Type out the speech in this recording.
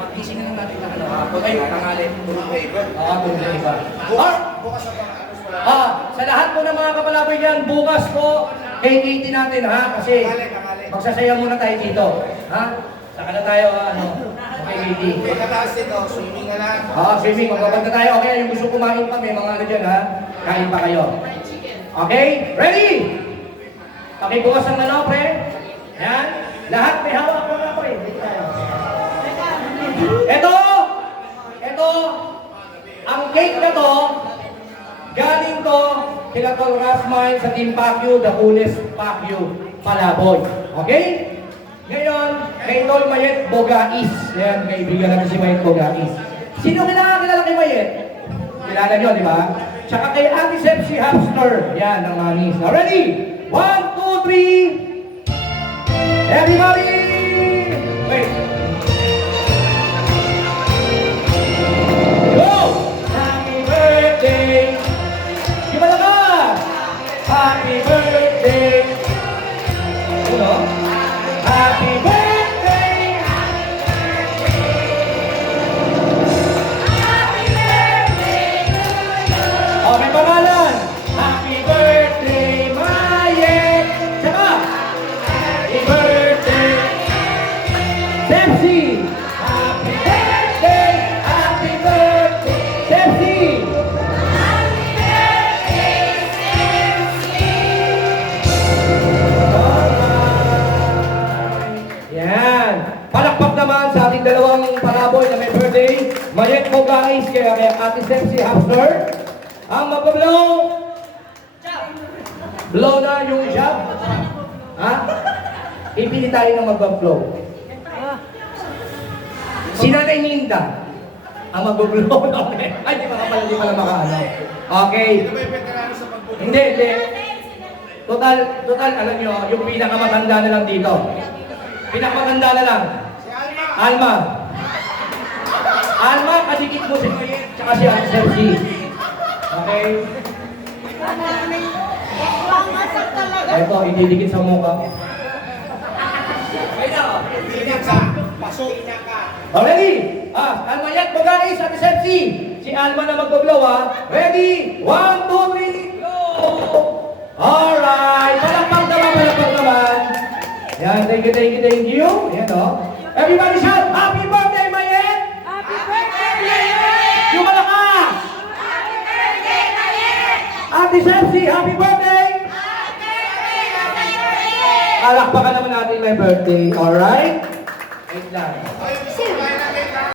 Mag-ising na lang natin na ano. Ay, tangali. Tulog na iba. Tulog na iba. Bukas na pang Sa lahat po ng mga kapalabay dyan, bukas po, KKT natin ha, kasi magsasaya muna tayo dito. Ha? Saka na tayo, KKT. Pagkataas dito, swimming na lang. Swimming, magpapagda tayo. Okay, yung gusto kumain pa, may mga ano dyan ha. Kain pa kayo. Okay, ready? Pakibukas ang ano, pre. Yan. Lahat may hawak po na, pre. Ito, ang cake na to, galing to kila Tol Rasmine sa Team Pacquiao, the coolest Pacquiao Palaboy. Okay? Ngayon, kay Tol Mayet Bogais. Ayan, kaibigan namin si Mayet Bogais. Sino kilala kay Mayet? Kilala nyo, di ba? Tsaka kay Ate Sepsi Hamster. Yan, ang manis. Now, ready? 1, 2, 3. Everybody! Wait. Go! Happy birthday! Happy birthday! Uno. Happy birthday! Happy birthday! Oh, may pangalan! Happy birthday, Mayet! Saka! Happy birthday! Sepsi! Happy birthday! Happy birthday! Sepsi! Palakpak naman sa ating dalawang palaboy na may birthday. Mayet Bogais kaya Ate Sepsi Hamster. Ang magpablow. Blow na yung job. Ha? Ipili tayo ng magpablow. Si Nanay Ninda. Ang magpablow. Okay. Ay, di pala makaano. Okay. Hindi. Total, alam nyo, yung pinakamatanda na lang dito. Pinakamatanda na lang. Alma. Alma, kadikit mo si Mayet, tsaka si Ate Sepsi. Okay? Ito, ididikit sa mukha. Pinag sa pasok. Ready? Mayet Bogais, Ate Sepsi. Si Alma na magbablow Ready? 1, 2, 3, go! Alright! Palakpak naman. Yan, thank you. Yan Everybody shout, happy birthday, Mayet! Happy birthday, Mayet! Yung malakas! Happy birthday, Mayet! Ate Sepsi, happy birthday! Happy birthday! Palakpakan naman natin may birthday, alright? Wait lang. Ay,